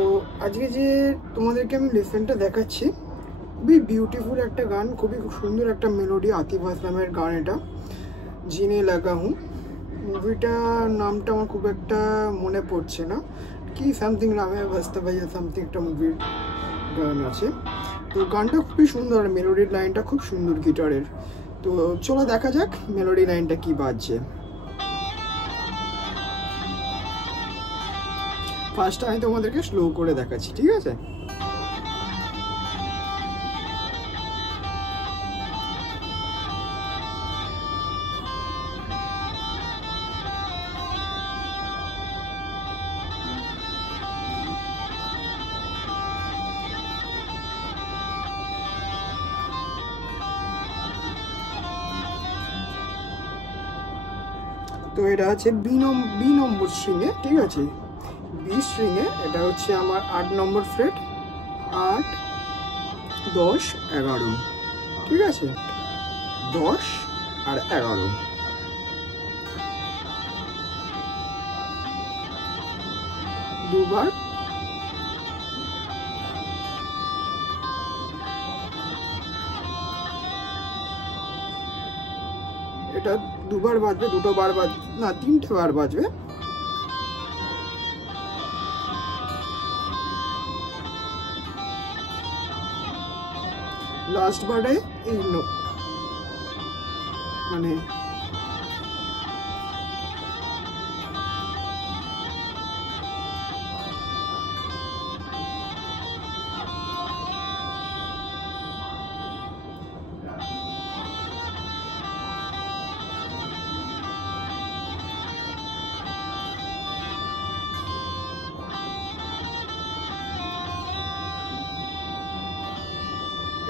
তো আজকে যে তোমাদেরকে আমি লিসেনটা দেখাচ্ছি, খুবই বিউটিফুল একটা গান, খুবই সুন্দর একটা মেলোডি, আতিফ আসলামের গান এটা, জিনে লাগা হুঁ। মুভিটার নামটা আমার খুব একটা মনে পড়ছে না, কি সামথিং রামে ভাস্তা ভাইয়া সামথিং একটা মুভির গান আছে। তো গানটা খুবই সুন্দর, আর মেলোডির লাইনটা খুব সুন্দর গিটারের। তো চলো দেখা যাক মেলোডি লাইনটা কি বাজছে। ফার্স্ট আমি তোমাদেরকে স্লো করে দেখাচ্ছি, ঠিক আছে? তো এটা আছে বি নম্বর স্ট্রিংয়ে, ঠিক আছে? বি স্ট্রিংয়ে এটা হচ্ছে আমার 8 নম্বর ফ্রেট, 8, 10, 11, ঠিক আছে? 10 আর 11 দুবার, এটা দুবার বাজবে, দুটো বার বাজ না 3টে বার বাজবে। লাস্ট বারে এই মানে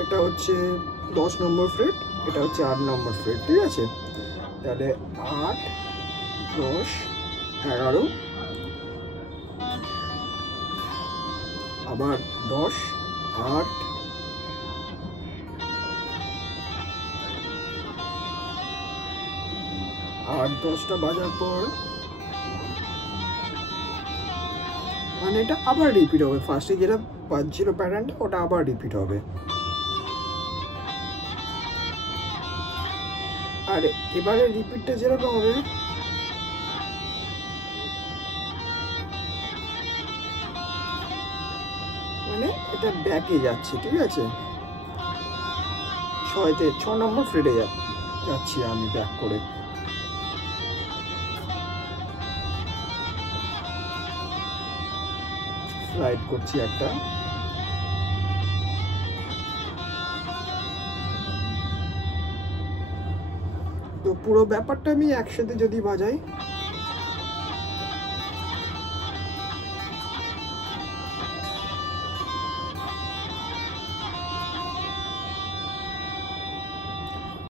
এটা হচ্ছে 10 নম্বর ফ্রেট, এটা হচ্ছে 8 নম্বর ফ্রেট, ঠিক আছে? তাহলে 8, 10, 11, আবার 10, 8, 10টা বাজার পর মানে এটা আবার রিপিট হবে, ফার্স্টে যেটা বাজছিল প্যাটার্নটা ওটা আবার রিপিট হবে। আর এবারে রিপিটটা যেরকম হবে মানে এটা ব্যাকে যাচ্ছে, ঠিক আছে? 6 নম্বর ফ্রেটে যাচ্ছি আমি ব্যাক করে। স্লাইড করছি একটা, তো পুরো ব্যাপারটা আমি একসাথে যদি বাজাই